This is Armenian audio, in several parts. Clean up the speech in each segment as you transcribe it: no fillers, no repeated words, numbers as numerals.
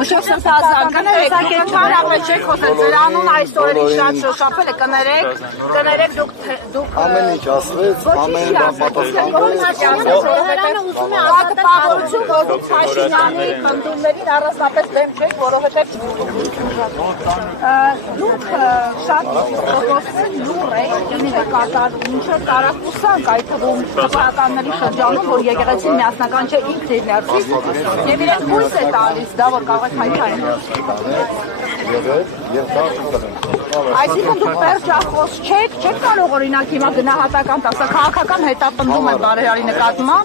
Մշով սրտազան, կներեք, չար ապել չեք խոսել, ձեր անուն այսօր էլի շատ շոշափել է, կներեք դուք ամեն ինչ ասվեց, ամեն բան պատասխանվեց, տպավորություն, որ դուք Փաշինյանի պնդումներին առանձնապես դեմ չեք, որովհետև դուք շատ լուր եք, մինչև տարակուսանք այդ թվում թվականների շրջանում, որ եկեղեցին միասնական չէ ինքն իր ներսից, եւ իրենք հույս է տալիս, դա որ կարող եք հայտարարել։ Այսինքն դուք պերճախոս չեք կարող օրինակ հիմա գնահատական տասը քաղաքական հետապնդում են բարերարի նկատմամբ։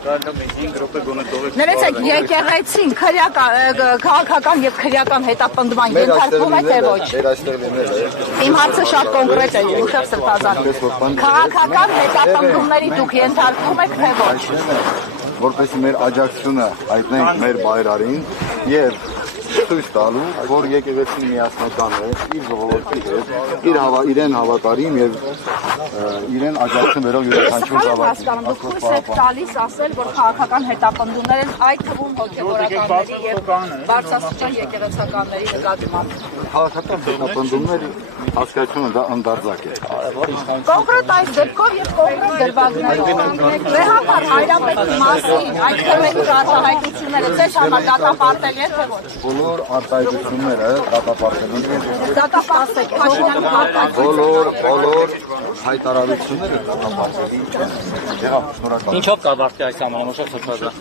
Ներեցեք, եկեղեցին քաղաքական եւ քրեական հետապնդման ենթարկվում է թե ոչ։ Իմ հարցը շատ կոնկրետ է, ուշով սրտազան։ Քաղաքական հետապնդումների դուք ենթարկվում եք թե ոչ։ Որպեսզի մեր աջակցությունը հայտնենք մեր բայրարին եւ ցույց տալու, որ եկեղեցին միասնական է իր ժողովրդի հետ, իրեն հավատարիմ եւ իրեն աջակցություն վերող յուրաքանչյուր զավակին։ Դուք ցույց եք տալիս ասել, որ քաղաքական հետապնդումներ են այդ թվում հոգեվորականների եւ բարձրաստիճան եկեղեցականների նկատմամբ։ Քաղաքական հետապնդումների հասկացությունը դա անդարձակ է։ Կոնկրետ այս դեպքով եւ կոնկրետ դրվագներով վեհապար հայրապետի մասին այդ քրեքի արտահայտությունները ձեզ համար դատապարտել են թե ոչ։ Բոլոր արտահայտությունները դատապարտելու են։ Դատապարտեք Փաշինյանի արտահայտությունները։ Բոլոր հայտարարությունները դատապարտելի են։ Շնորհակալ։ Ինչով կավարտի այս ամենը, մշով սրտազան։